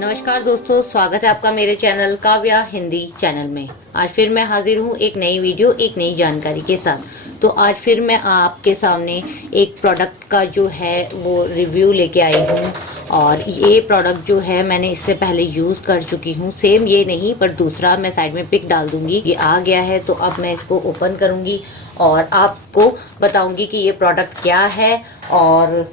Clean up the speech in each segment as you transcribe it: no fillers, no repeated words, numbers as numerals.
नमस्कार दोस्तों, स्वागत है आपका मेरे चैनल काव्या हिंदी चैनल में। आज फिर मैं हाजिर हूँ एक नई वीडियो, एक नई जानकारी के साथ। तो आज फिर मैं आपके सामने एक प्रोडक्ट का जो है वो रिव्यू लेके आई हूँ। और ये प्रोडक्ट जो है मैंने इससे पहले यूज़ कर चुकी हूँ। सेम ये नहीं पर दूसरा, मैं साइड में पिक डाल दूँगी। ये आ गया है तो अब मैं इसको ओपन करूँगी और आपको बताऊँगी कि ये प्रोडक्ट क्या है और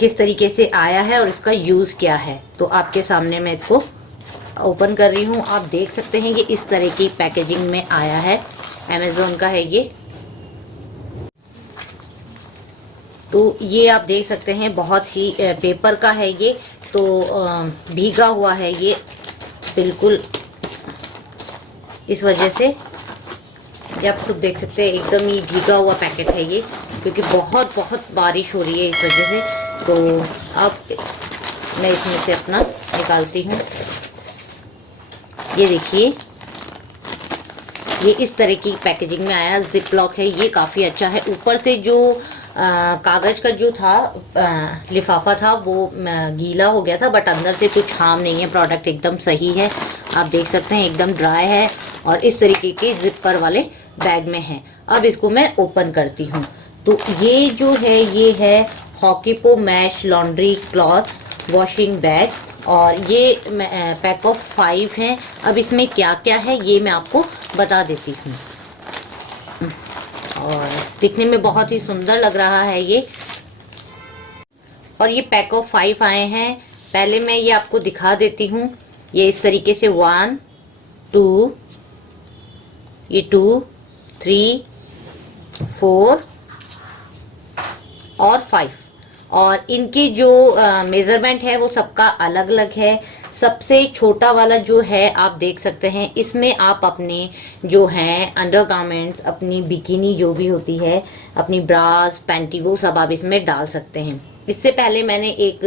किस तरीके से आया है और इसका यूज़ क्या है। तो आपके सामने मैं इसको ओपन कर रही हूँ। आप देख सकते हैं ये इस तरह की पैकेजिंग में आया है। अमेज़ॉन का है ये। तो ये आप देख सकते हैं बहुत ही पेपर का है ये। तो भीगा हुआ है ये बिल्कुल, इस वजह से ये आप खुद देख सकते हैं एकदम ही भीगा हुआ पैकेट है ये, क्योंकि बहुत बहुत बारिश हो रही है इस वजह से। तो अब मैं इसमें से अपना निकालती हूँ। ये देखिए, ये इस तरह की पैकेजिंग में आया। जिप लॉक है ये, काफ़ी अच्छा है। ऊपर से जो कागज़ का जो था लिफाफा था वो गीला हो गया था, बट अंदर से कुछ हार्म नहीं है। प्रोडक्ट एकदम सही है, आप देख सकते हैं एकदम ड्राई है और इस तरीके के जिपर वाले बैग में है। अब इसको मैं ओपन करती हूँ। तो ये जो है ये है हॉकीपो mesh laundry clothes washing bag और ये पैक ऑफ 5 हैं। अब इसमें क्या क्या है ये मैं आपको बता देती हूँ। और दिखने में बहुत ही सुंदर लग रहा है ये। और ये पैक ऑफ 5 आए हैं। पहले मैं ये आपको दिखा देती हूँ। ये इस तरीके से 1 2, ये 2 3 4 और 5। और इनकी जो मेज़रमेंट है वो सबका अलग अलग है। सबसे छोटा वाला जो है आप देख सकते हैं, इसमें आप अपने जो हैं अंडरगारमेंट्स, अपनी बिकिनी जो भी होती है, अपनी ब्रास पैंटी, वो सब आप इसमें डाल सकते हैं। इससे पहले मैंने एक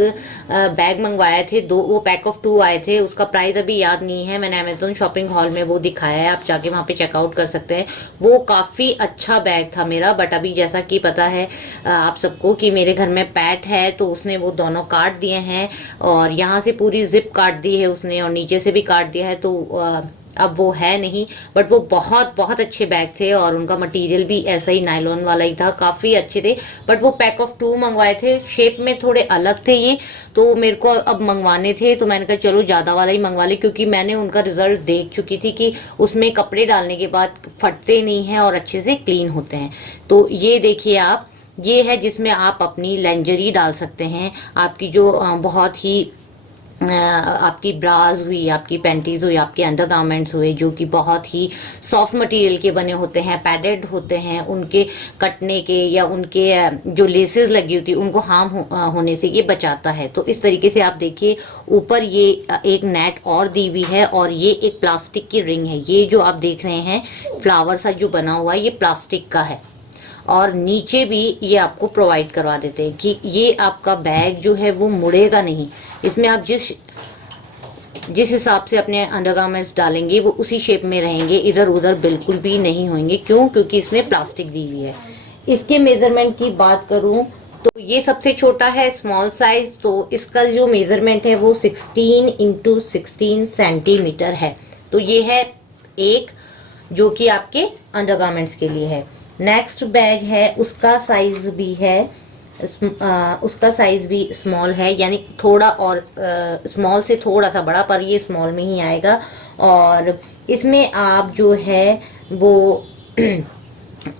बैग मंगवाए थे, वो पैक ऑफ 2 आए थे। उसका प्राइस अभी याद नहीं है, मैंने अमेज़ॉन शॉपिंग हॉल में वो दिखाया है, आप जाके वहाँ पे चेकआउट कर सकते हैं। वो काफ़ी अच्छा बैग था मेरा, बट अभी जैसा कि पता है आप सबको कि मेरे घर में पैट है, तो उसने वो दोनों काट दिए हैं और यहाँ से पूरी जिप काट दी है उसने और नीचे से भी काट दिया है। तो अब वो है नहीं, बट वो बहुत बहुत अच्छे बैग थे और उनका मटेरियल भी ऐसा ही नायलॉन वाला ही था, काफ़ी अच्छे थे। बट वो पैक ऑफ 2 मंगवाए थे, शेप में थोड़े अलग थे ये, तो मेरे को अब मंगवाने थे तो मैंने कहा चलो ज़्यादा वाला ही मंगवा ले, क्योंकि मैंने उनका रिजल्ट देख चुकी थी कि उसमें कपड़े डालने के बाद फटते नहीं हैं और अच्छे से क्लीन होते हैं। तो ये देखिए आप, ये है जिसमें आप अपनी लेंजरी डाल सकते हैं। आपकी जो बहुत ही आपकी ब्राज हुई, आपकी पैंटीज हुई, आपके अंडरगारमेंट्स हुए जो कि बहुत ही सॉफ्ट मटेरियल के बने होते हैं, पैडेड होते हैं, उनके कटने के या उनके जो लेसेस लगी होती है उनको हार्म होने से ये बचाता है। तो इस तरीके से आप देखिए, ऊपर ये एक नेट और दी हुई है और ये एक प्लास्टिक की रिंग है। ये जो आप देख रहे हैं फ्लावर सा जो बना हुआ है ये प्लास्टिक का है। और नीचे भी ये आपको प्रोवाइड करवा देते हैं कि ये आपका बैग जो है वो मुड़ेगा नहीं। इसमें आप जिस हिसाब से अपने अंडरगारमेंट्स डालेंगे वो उसी शेप में रहेंगे, इधर उधर बिल्कुल भी नहीं होंगे। क्यों? क्योंकि इसमें प्लास्टिक दी हुई है। इसके मेजरमेंट की बात करूं तो ये सबसे छोटा है, स्मॉल साइज। तो इसका जो मेजरमेंट है वो 16x16 सेंटीमीटर है। तो ये है एक, जो कि आपके अंडरगारमेंट्स के लिए है। नेक्स्ट बैग है, उसका साइज भी है, उसका साइज भी स्मॉल है, यानी थोड़ा और स्मॉल से थोड़ा सा बड़ा, पर ये स्मॉल में ही आएगा। और इसमें आप जो है वो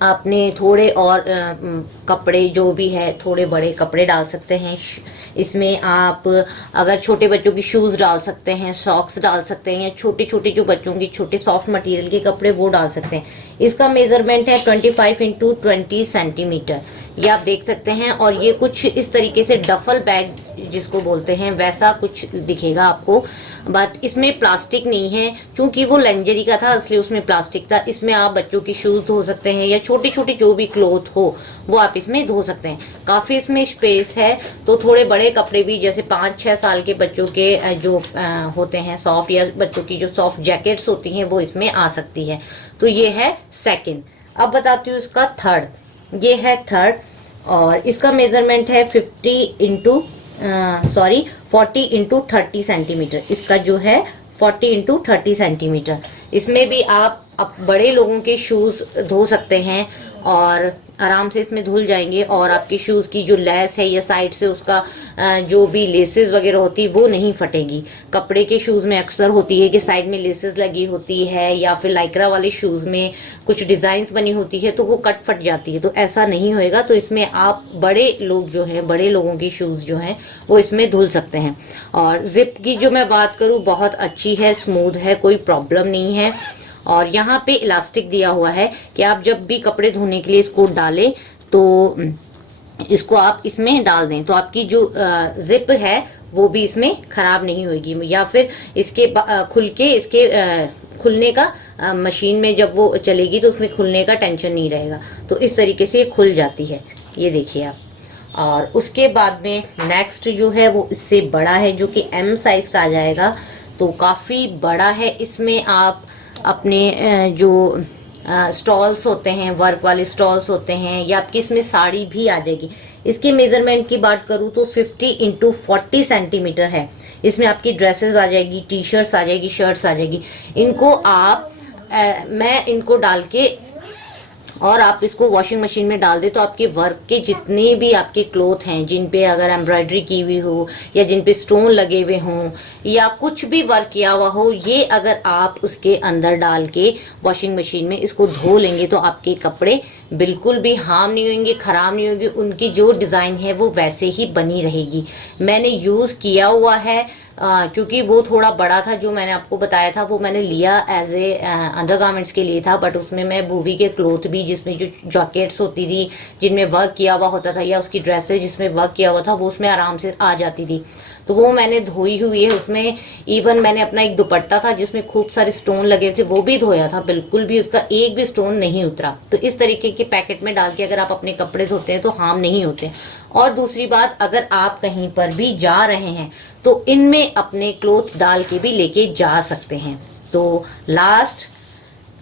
आपने थोड़े और कपड़े जो भी है, थोड़े बड़े कपड़े डाल सकते हैं इसमें। आप अगर छोटे बच्चों की शूज़ डाल सकते हैं, सॉक्स डाल सकते हैं, या छोटे छोटे जो बच्चों की छोटे सॉफ्ट मटेरियल के कपड़े वो डाल सकते हैं। इसका मेज़रमेंट है 25x20 सेंटीमीटर, ये आप देख सकते हैं। और ये कुछ इस तरीके से डफल बैग जिसको बोलते हैं वैसा कुछ दिखेगा आपको, बट इसमें प्लास्टिक नहीं है। चूंकि वो लेंजरी का था इसलिए उसमें प्लास्टिक था। इसमें आप बच्चों की शूज़ धो सकते हैं या छोटे छोटे जो भी क्लोथ हो वो आप इसमें धो सकते हैं। काफ़ी इसमें स्पेस है। तो थोड़े बड़े कपड़े भी, जैसे 5-6 साल के बच्चों के जो होते हैं सॉफ्ट, या बच्चों की जो सॉफ्ट जैकेट्स होती हैं वो इसमें आ सकती है। तो ये है सेकेंड। अब बताती हूँ इसका थर्ड। ये है थर्ड और इसका मेज़रमेंट है 50x सॉरी 40x30 सेंटीमीटर, इसका जो है 40x30 सेंटीमीटर। इसमें भी आप बड़े लोगों के शूज़ धो सकते हैं और आराम से इसमें धुल जाएंगे, और आपके शूज़ की जो लेस है या साइड से उसका जो भी लेसेस वगैरह होती है वो नहीं फटेगी। कपड़े के शूज़ में अक्सर होती है कि साइड में लेसेस लगी होती है, या फिर लाइक्रा वाले शूज़ में कुछ डिज़ाइंस बनी होती है तो वो कट फट जाती है, तो ऐसा नहीं होएगा। तो इसमें आप बड़े लोग जो हैं, बड़े लोगों की शूज़ जो हैं वो इसमें धुल सकते हैं। और जिप की जो मैं बात करूँ, बहुत अच्छी है, स्मूथ है, कोई प्रॉब्लम नहीं है। और यहाँ पे इलास्टिक दिया हुआ है कि आप जब भी कपड़े धोने के लिए इसको डालें तो इसको आप इसमें डाल दें, तो आपकी जो जिप है वो भी इसमें खराब नहीं होगी, या फिर इसके खुल के इसके खुलने का मशीन में जब वो चलेगी तो उसमें खुलने का टेंशन नहीं रहेगा। तो इस तरीके से ये खुल जाती है, ये देखिए आप। और उसके बाद में नेक्स्ट जो है वो इससे बड़ा है, जो कि एम साइज का आ जाएगा, तो काफ़ी बड़ा है। इसमें आप अपने जो स्टॉल्स होते हैं, वर्क वाले स्टॉल्स होते हैं, या आपकी इसमें साड़ी भी आ जाएगी। इसके मेज़रमेंट की बात करूँ तो 50x40 सेंटीमीटर है। इसमें आपकी ड्रेसेस आ जाएगी, टी शर्ट्स आ जाएगी, शर्ट्स आ जाएगी। इनको आप मैं इनको डाल के और आप इसको वॉशिंग मशीन में डाल दे तो आपके वर्क के जितने भी आपके क्लोथ हैं, जिन पे अगर एम्ब्रॉयडरी की हुई हो या जिन पे स्टोन लगे हुए हों या कुछ भी वर्क किया हुआ हो, ये अगर आप उसके अंदर डाल के वॉशिंग मशीन में इसको धो लेंगे तो आपके कपड़े बिल्कुल भी हार्म नहीं होंगे, ख़राब नहीं होंगे। उनकी जो डिज़ाइन है वो वैसे ही बनी रहेगी। मैंने यूज़ किया हुआ है क्योंकि वो थोड़ा बड़ा था, जो मैंने आपको बताया था वो मैंने लिया एज ए अंडरगारमेंट्स के लिए था, बट उसमें मैं बूवी के क्लोथ भी, जिसमें जो जैकेट्स होती थी जिनमें वर्क किया हुआ होता था, या उसकी ड्रेसेस जिसमें वर्क किया हुआ था, वो उसमें आराम से आ जाती थी, तो वो मैंने धोई हुई है। उसमें इवन मैंने अपना एक दुपट्टा था जिसमें खूब सारे स्टोन लगे थे, वो भी धोया था, बिल्कुल भी उसका एक भी स्टोन नहीं उतरा। तो इस तरीके के पैकेट में डाल के अगर आप अपने कपड़े धोते हैं तो हार्म नहीं होते। और दूसरी बात, अगर आप कहीं पर भी जा रहे हैं तो इनमें अपने क्लोथ डाल के भी लेके जा सकते हैं। तो लास्ट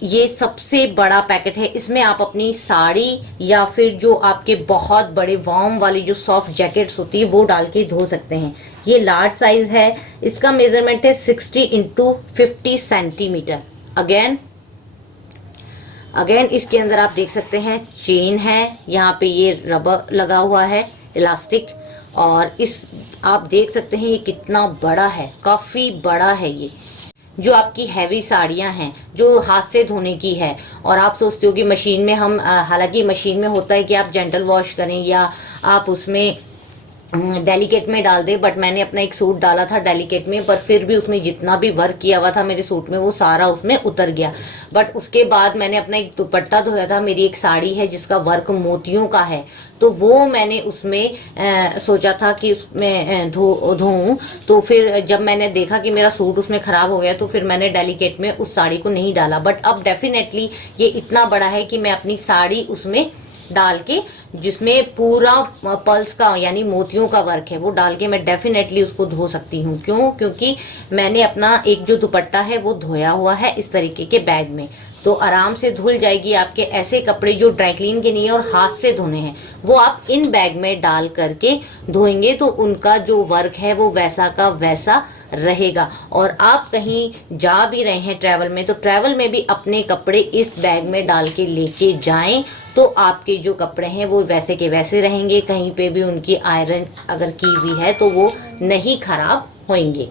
ये सबसे बड़ा पैकेट है, इसमें आप अपनी साड़ी या फिर जो आपके बहुत बड़े वार्म वाली जो सॉफ्ट जैकेट्स होती है वो डाल के धो सकते हैं। ये लार्ज साइज है, इसका मेजरमेंट है 60x50 सेंटीमीटर। अगेन इसके अंदर आप देख सकते हैं चेन है, यहाँ पे ये रबर लगा हुआ है, इलास्टिक, और इस आप देख सकते हैं ये कितना बड़ा है, काफ़ी बड़ा है ये। जो आपकी हैवी साड़ियाँ हैं जो हाथ से धोने की है, और आप सोचते हो कि मशीन में हम हालांकि मशीन में होता है कि आप जेंटल वॉश करें या आप उसमें डेलिकेट में डाल दे, बट मैंने अपना एक सूट डाला था डेलिकेट में, पर फिर भी उसमें जितना भी वर्क किया हुआ था मेरे सूट में वो सारा उसमें उतर गया। बट उसके बाद मैंने अपना एक दुपट्टा धोया था, मेरी एक साड़ी है जिसका वर्क मोतियों का है, तो वो मैंने उसमें सोचा था कि उसमें धोऊं। तो फिर जब मैंने देखा कि मेरा सूट उसमें ख़राब हो गया तो फिर मैंने डेलिकेट में उस साड़ी को नहीं डाला। बट अब डेफिनेटली ये इतना बड़ा है कि मैं अपनी साड़ी उसमें डाल के, जिसमें पूरा पल्स का यानी मोतियों का वर्क है, वो डाल के मैं डेफिनेटली उसको धो सकती हूँ। क्यों? क्योंकि मैंने अपना एक जो दुपट्टा है वो धोया हुआ है इस तरीके के बैग में, तो आराम से धुल जाएगी। आपके ऐसे कपड़े जो ड्राई क्लीन के नहीं है और हाथ से धोने हैं वो आप इन बैग में डाल करके धोएंगे तो उनका जो वर्क है वो वैसा का वैसा रहेगा। और आप कहीं जा भी रहे हैं ट्रैवल में, तो ट्रैवल में भी अपने कपड़े इस बैग में डाल के लेके जाएं तो आपके जो कपड़े हैं वो वैसे के वैसे रहेंगे। कहीं पे भी उनकी आयरन अगर की हुई है तो वो नहीं खराब होंगे।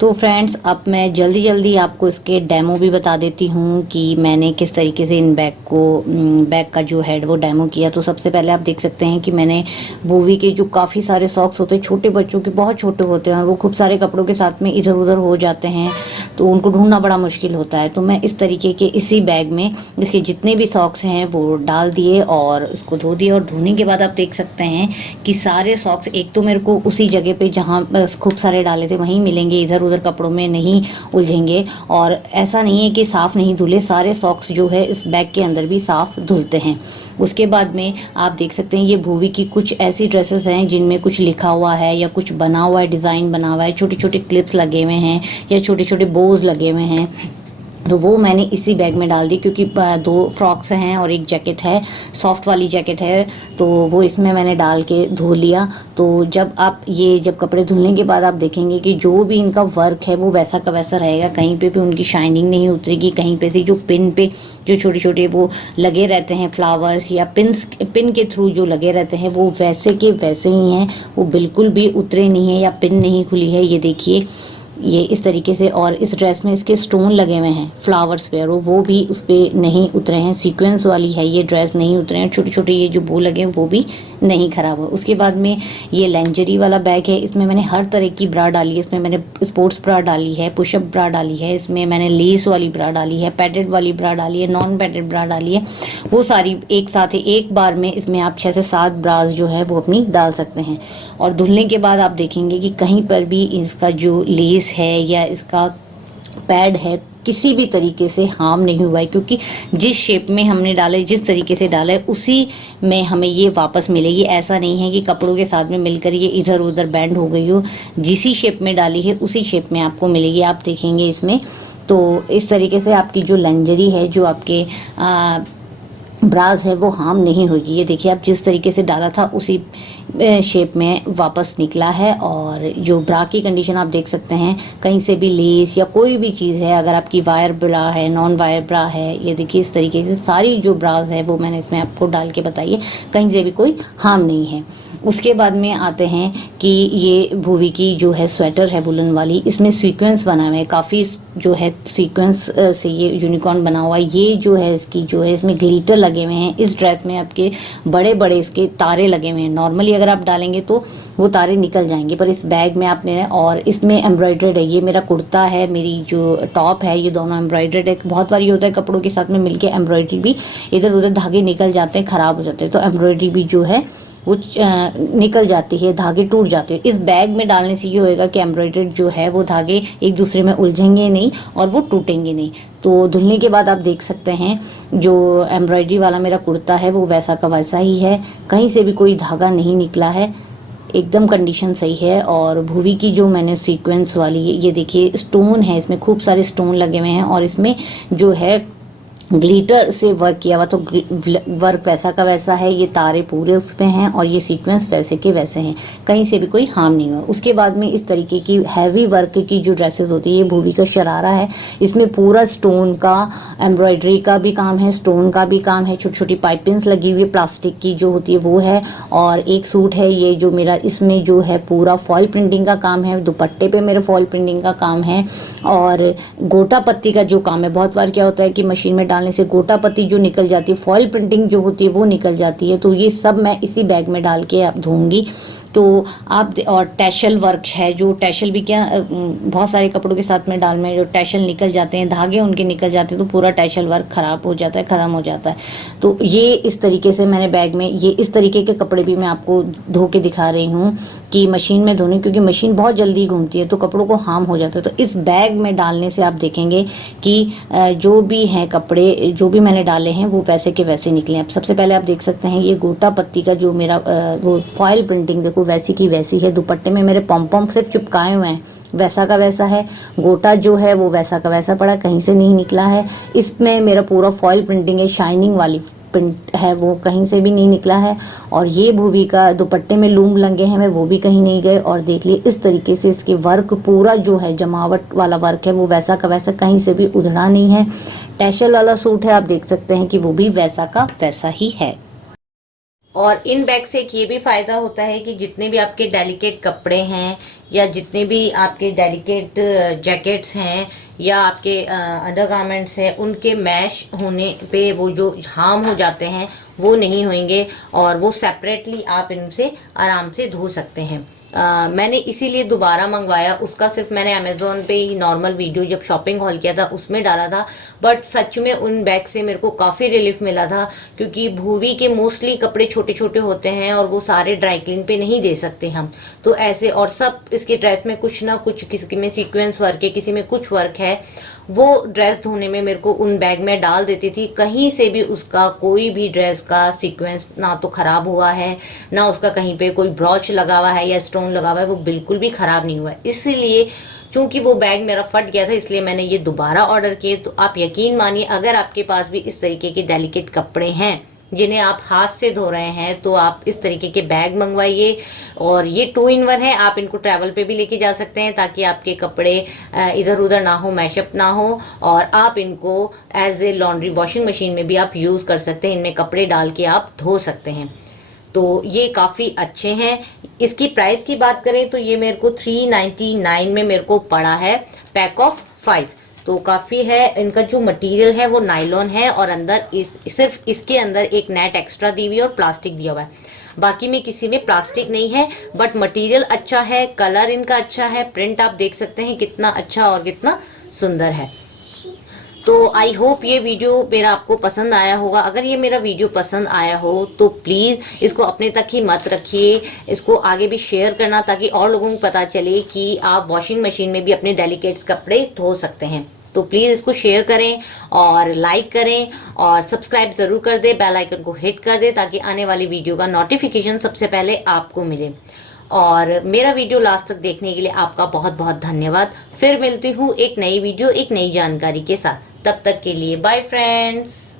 तो फ्रेंड्स, अब मैं जल्दी जल्दी आपको इसके डेमो भी बता देती हूँ कि मैंने किस तरीके से इन बैग का जो हेड वो डेमो किया। तो सबसे पहले आप देख सकते हैं कि मैंने बूवी के जो काफ़ी सारे सॉक्स होते हैं, छोटे बच्चों के बहुत छोटे होते हैं और वो खूब सारे कपड़ों के साथ में इधर उधर हो जाते हैं, तो उनको ढूंढना बड़ा मुश्किल होता है। तो मैं इस तरीके के इसी बैग में इसके जितने भी सॉक्स हैं वो डाल दिए और इसको धो दिए। और धोने के बाद आप देख सकते हैं कि सारे सॉक्स एक तो मेरे को उसी जगह पे जहाँ खूब सारे डाले थे वहीं मिलेंगे, इधर उधर कपड़ों में नहीं उलझेंगे। और ऐसा नहीं है कि साफ़ नहीं धुले, सारे सॉक्स जो है इस बैग के अंदर भी साफ़ धुलते हैं। उसके बाद में आप देख सकते हैं ये बूवी की कुछ ऐसी ड्रेसेस हैं जिनमें कुछ लिखा हुआ है या कुछ बना हुआ है, डिज़ाइन बना हुआ है, छोटे छोटे क्लिप्स लगे हुए हैं या छोटे छोटे बोज लगे हुए हैं। तो वो मैंने इसी बैग में डाल दी, क्योंकि 2 फ्रॉक्स हैं और एक जैकेट है, सॉफ्ट वाली जैकेट है, तो वो इसमें मैंने डाल के धो लिया। तो जब कपड़े धुलने के बाद आप देखेंगे कि जो भी इनका वर्क है वो वैसा का वैसा रहेगा, कहीं पे भी उनकी शाइनिंग नहीं उतरेगी, कहीं पे से जो पिन पे जो छोटे छोटे वो लगे रहते हैं फ्लावर्स या पिन के थ्रू जो लगे रहते हैं वो वैसे के वैसे ही हैं, वो बिल्कुल भी उतरे नहीं है या पिन नहीं खुली है। ये देखिए, ये इस तरीके से, और इस ड्रेस में इसके स्टोन लगे हुए हैं फ्लावर्स पे, और वो भी उस पर नहीं उतरे हैं। सीक्वेंस वाली है ये ड्रेस, नहीं उतरे हैं। छोटे छोटे ये जो बो लगे हैं वो भी नहीं खराब हुआ। उसके बाद में ये लेंजरी वाला बैग है, इसमें मैंने हर तरह की ब्रा डाली है। इसमें मैंने स्पोर्ट्स ब्रा डाली है, पुशअप ब्रा डाली है, इसमें मैंने लेस वाली ब्रा डाली है, पैडेड वाली ब्रा डाली है, नॉन पैडेड ब्रा डाली है। वो सारी एक साथ ही एक बार में इसमें आप 6 से 7 ब्रास जो है वो अपनी डाल सकते हैं। और धुलने के बाद आप देखेंगे कि कहीं पर भी इसका जो लेस है या इसका पैड है किसी भी तरीके से हार्म नहीं हुआ है, क्योंकि जिस शेप में हमने डाला है, जिस तरीके से डाला है, उसी में हमें ये वापस मिलेगी। ऐसा नहीं है कि कपड़ों के साथ में मिलकर ये इधर उधर बैंड हो गई हो, जिस शेप में डाली है उसी शेप में आपको मिलेगी। आप देखेंगे इसमें, तो इस तरीके से आपकी जो लेंजरी है, जो आपके ब्रास है, वो हार्म नहीं होगी। ये देखिए, आप जिस तरीके से डाला था उसी शेप में वापस निकला है। और जो ब्रा की कंडीशन आप देख सकते हैं, कहीं से भी लेस या कोई भी चीज़ है, अगर आपकी वायर ब्रा है, नॉन वायर ब्रा है, ये देखिए इस तरीके से सारी जो ब्रास है वो मैंने इसमें आपको डाल के बताई है, कहीं से भी कोई हार्म नहीं है। उसके बाद में आते हैं कि ये भूवी की जो है स्वेटर है वुलन वाली, इसमें सीक्वेंस बना हुआ है, काफ़ी जो है सीक्वेंस से ये यूनिकॉर्न बना हुआ है। ये जो है इसकी जो है इसमें ग्लिटर लगे हुए हैं। इस ड्रेस में आपके बड़े बड़े इसके तारे लगे हुए हैं। नॉर्मली अगर आप डालेंगे तो वो तारे निकल जाएंगे, पर इस बैग में आपने, और इसमें एम्ब्रॉयडर्ड है। ये मेरा कुर्ता है, मेरी जो टॉप है, ये दोनों एम्ब्रॉयडर्ड है। बहुत बार ये होता है कपड़ों के साथ में मिलके एम्ब्रॉयडरी भी इधर उधर धागे निकल जाते हैं, ख़राब हो जाते हैं, तो एम्ब्रॉयडरी भी जो है वो निकल जाती है, धागे टूट जाते हैं। इस बैग में डालने से ये होएगा कि एम्ब्रॉयडर्ड जो है वो धागे एक दूसरे में उलझेंगे नहीं और वो टूटेंगे नहीं। तो धुलने के बाद आप देख सकते हैं जो एम्ब्रॉयडरी वाला मेरा कुर्ता है वो वैसा का वैसा ही है, कहीं से भी कोई धागा नहीं निकला है, एकदम कंडीशन सही है। और भूवी की जो मैंने सीक्वेंस वाली, ये देखिए स्टोन है, इसमें खूब सारे स्टोन लगे हुए हैं, और इसमें जो है ग्लिटर से वर्क किया हुआ, तो वर्क वैसा का वैसा है। ये तारे पूरे उस पे हैं और ये सीक्वेंस वैसे के वैसे हैं, कहीं से भी कोई हार्म नहीं हुआ। उसके बाद में इस तरीके की हैवी वर्क की जो ड्रेसेस होती है, ये भूवी का शरारा है, इसमें पूरा स्टोन का, एम्ब्रॉयडरी का भी काम है, स्टोन का भी काम है, छोटी छोटी पाइपिंग्स लगी हुई प्लास्टिक की जो होती है वो है। और एक सूट है ये जो मेरा, इसमें जो है पूरा फॉल प्रिंटिंग का काम है, दुपट्टे पे मेरे फॉल प्रिंटिंग का काम है, और गोटा पत्ती का जो काम है। बहुत बार क्या होता है कि मशीन में डालने से गोटा पत्ती जो निकल जाती है, फॉयल प्रिंटिंग जो होती है वो निकल जाती है, तो ये सब मैं इसी बैग में डाल के आप धोऊंगी। तो आप, और टैशल वर्क है, जो टैशल भी क्या बहुत सारे कपड़ों के साथ में डाल में जो टैशल निकल जाते हैं, धागे उनके निकल जाते हैं, तो पूरा टैशल वर्क ख़राब हो जाता है, ख़त्म हो जाता है। तो ये इस तरीके से मैंने बैग में, ये इस तरीके के कपड़े भी मैं आपको धो के दिखा रही हूँ कि मशीन में धोने, क्योंकि मशीन बहुत जल्दी घूमती है तो कपड़ों को हार्म हो जाता है। तो इस बैग में डालने से आप देखेंगे कि जो भी हैं कपड़े जो भी मैंने डाले हैं वो वैसे के वैसे निकले। अब सबसे पहले आप देख सकते हैं ये गोटा पत्ती का जो मेरा वो फॉयल प्रिंटिंग देखो वैसी की वैसी है। दुपट्टे में मेरे पॉम सिर्फ चिपकाए हुए हैं, वैसा का वैसा है। गोटा जो है वो वैसा का वैसा पड़ा, कहीं से नहीं निकला है। इसमें मेरा पूरा फॉयल प्रिंटिंग है, शाइनिंग वाली प्रिंट है, वो कहीं से भी नहीं निकला है। और ये भूवी का दुपट्टे में लूम लगे हैं, वो भी कहीं नहीं गए। और देख लिए इस तरीके से इसके वर्क पूरा जो है जमावट वाला वर्क है वो वैसा का वैसा, कहीं से भी उधड़ा नहीं है। टैशल वाला सूट है, आप देख सकते हैं कि वो भी वैसा का वैसा ही है। और इन बैग से एक ये भी फ़ायदा होता है कि जितने भी आपके डेलिकेट कपड़े हैं या जितने भी आपके डेलिकेट जैकेट्स हैं या आपके अंडरगारमेंट्स हैं, उनके मैश होने पे वो जो हार्म हो जाते हैं वो नहीं होंगे, और वो सेपरेटली आप इनसे आराम से धो सकते हैं। मैंने इसीलिए दोबारा मंगवाया, उसका सिर्फ मैंने अमेज़ोन पे ही नॉर्मल वीडियो जब शॉपिंग हॉल किया था उसमें डाला था, बट सच में उन बैग से मेरे को काफ़ी रिलीफ मिला था, क्योंकि भूवी के मोस्टली कपड़े छोटे छोटे होते हैं और वो सारे ड्राई क्लीन पे नहीं दे सकते हम, तो ऐसे, और सब इसके ड्रेस में कुछ ना कुछ, किसी में सीक्वेंस वर्क है, किसी में कुछ वर्क है, वो ड्रेस धोने में मेरे को उन बैग में डाल देती थी। कहीं से भी उसका कोई भी ड्रेस का सीक्वेंस ना तो ख़राब हुआ है, ना उसका कहीं पे कोई ब्रॉच लगा हुआ है या स्टोन लगा हुआ है, वो बिल्कुल भी ख़राब नहीं हुआ है। इसीलिए चूंकि वो बैग मेरा फट गया था इसलिए मैंने ये दोबारा ऑर्डर किए। तो आप यकीन मानिए अगर आपके पास भी इस तरीके के डेलिकेट कपड़े हैं जिन्हें आप हाथ से धो रहे हैं तो आप इस तरीके के बैग मंगवाइए। और ये 2 in 1 है, आप इनको ट्रैवल पे भी लेके जा सकते हैं ताकि आपके कपड़े इधर उधर ना हो, मैशअप ना हो। और आप इनको as a laundry washing machine में भी आप यूज़ कर सकते हैं, इनमें कपड़े डाल के आप धो सकते हैं। तो ये काफ़ी अच्छे हैं। इसकी प्राइस की बात करें तो ये मेरे को 399 में मेरे को पड़ा है, पैक ऑफ 5। तो काफ़ी है। इनका जो मटेरियल है वो नायलॉन है और अंदर सिर्फ इसके अंदर एक नेट एक्स्ट्रा दी हुई है और प्लास्टिक दिया हुआ है। बाकी में किसी में प्लास्टिक नहीं है, बट मटेरियल अच्छा है, कलर इनका अच्छा है, प्रिंट आप देख सकते हैं कितना अच्छा और कितना सुंदर है। तो आई होप ये वीडियो मेरा आपको पसंद आया होगा। अगर ये मेरा वीडियो पसंद आया हो तो प्लीज़ इसको अपने तक ही मत रखिए, इसको आगे भी शेयर करना ताकि और लोगों को पता चले कि आप वॉशिंग मशीन में भी अपने डेलिकेट्स कपड़े धो सकते हैं। तो प्लीज़ इसको शेयर करें और लाइक करें और सब्सक्राइब ज़रूर कर दें, बेल आइकन को हिट कर दें ताकि आने वाली वीडियो का नोटिफिकेशन सबसे पहले आपको मिले। और मेरा वीडियो लास्ट तक देखने के लिए आपका बहुत बहुत धन्यवाद। फिर मिलती हूँ एक नई वीडियो, एक नई जानकारी के साथ। तब तक के लिए बाय फ्रेंड्स।